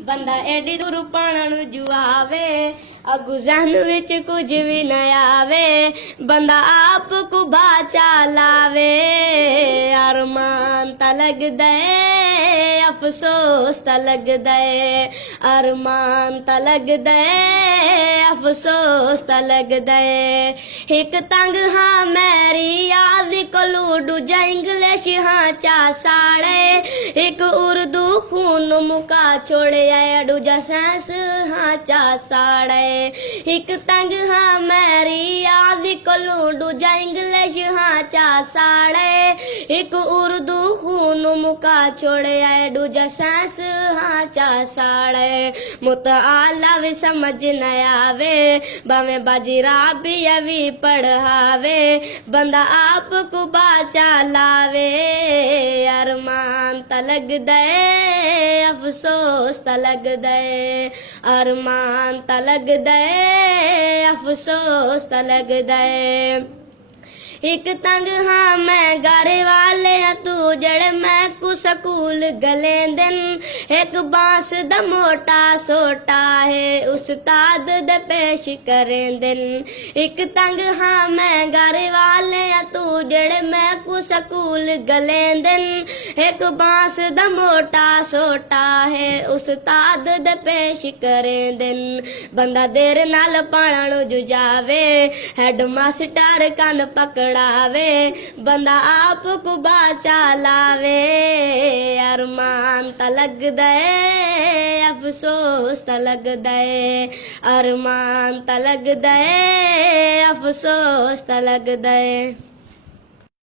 ਬੰਦਾ ਐਡੀ ਦੂਰ ਪਾਣਾ ਨੂੰ ਜੁਆਵੇ ਅਗੂ ਜ਼ਹਨ ਵਿੱਚ ਕੁਝ ਵੀ ਨਾ ਆਵੇ ਬੰਦਾ ਆਪ ਕੋ ਬਾਚਾ ਲਾਵੇ ਅਰਮਾਨ ਤਾਂ ਲੱਗਦਾ ਏ ਅਫਸੋਸ ਤਾਂ ਲੱਗਦਾ ਏ ਅਰਮਾਨ ਤਾਂ ਲੱਗਦਾ ਏ ਅਫਸੋਸ ਤਾਂ ਲੱਗਦਾ ਏ ਇੱਕ ਤੰਗ ਹਾਂ ਮੇਰੀ ਯਾਦ ਕੋਲੋਂ ਦੂਜਾ ਇੰਗਲਿਸ਼ ਹਾਂ ਚਾ ਸਾੜੇ ਇੱਕ ਉਰਦੂ ਖੂਨ ਮੁਕਾ ਛੋੜਿਆ ਦੂਜਾ ਸਾਇੰਸ ਹਾਂ ਚਾ ਸਾੜੇ ਇੱਕ ਤੰਗ ਹਾਂ ਮੇਰੀ ਯਾਦ ਕੋਲੋਂ ਦੂਜਾ ਇੰਗਲਿਸ਼ ਹਾਂ ਚਾ ਸਾੜੇ ਇੱਕ ਉਰਦੂ ਖੂਨ ਮੁਕਾ ਛੋੜਿਆ ਦੂਜਾ ਸਾਇੰਸ ਹਾਂ ਚਾ ਸਾੜੇ ਮੁਤਾਲਾ ਵੀ ਸਮਝ ਨਾ ਆਵੇ ਭਾਵੇਂ ਬਾਜੀ ਰਾਬੀਆ ਵੀ ਪੜ੍ਹਾਵੇ ਬੰਦਾ ਆਪ ਕੋ ਬਾਚਾ ਲਾਵੇ ਅਰਮਾਨ ਤਾਂ ਲੱਗਦਾ ਏ ਅਫਸੋਸ ਤਾਂ ਲੱਗਦਾ ਏ ਅਰਮਾਨ ਤਾਂ ਲੱਗਦਾ ਏ ਅਫਸੋਸ ਤਾਂ ਲੱਗਦਾ ਏ ਇੱਕ ਤੰਗ ਹਾਂ ਮੈਂ ਘਰ ਵਾਲੇ ਤੂੰ ਜੜ ਮੈਂ ਕੋ ਸਕੂਲ ਗਲੇ ਦਿਨ ਇੱਕ ਬਾਂਸ ਦਾ ਮੋਟਾ ਸੋਟਾ ਹੈ ਉਸਤਾਦ ਦੇ ਪੇਸ਼ ਕਰੇ ਦਿਨ ਇੱਕ ਤੰਗ ਹਾਂ ਮੈਂ ਘਰ ਵਾਲੇ ਤੂੰ ਜੜ ਮੈਂ ਕੋ ਸਕੂਲ ਗਲੇ ਦਿਨ ਇੱਕ ਬਾਂਸ ਦਾ ਮੋਟਾ ਸੋਟਾ ਹੈ ਉਸਤਾਦ ਦੇ ਪੇਸ਼ ਕਰੇ ਦਿਨ ਬੰਦਾ ਦੇਰ ਨਾਲ ਪਾਣਾ ਨੂੰ ਜੁਜਾਵੇ ਹੈਡ ਮਾਸਟਰ ਕੰਨ ਪਕੜਾਵੇ ਬੰਦਾ ਆਪ ਕੋ ਬਾਚਾ ਲਾਵੇ ਅਰਮਾਨ ਤਾਂ ਲੱਗਦਾ ਏ ਅਫਸੋਸ ਤਾਂ ਲੱਗਦਾ ਏ ਅਰਮਾਨ ਤਾਂ ਲੱਗਦਾ ਏ ਅਫਸੋਸ ਤਾਂ ਲੱਗਦਾ ਏ।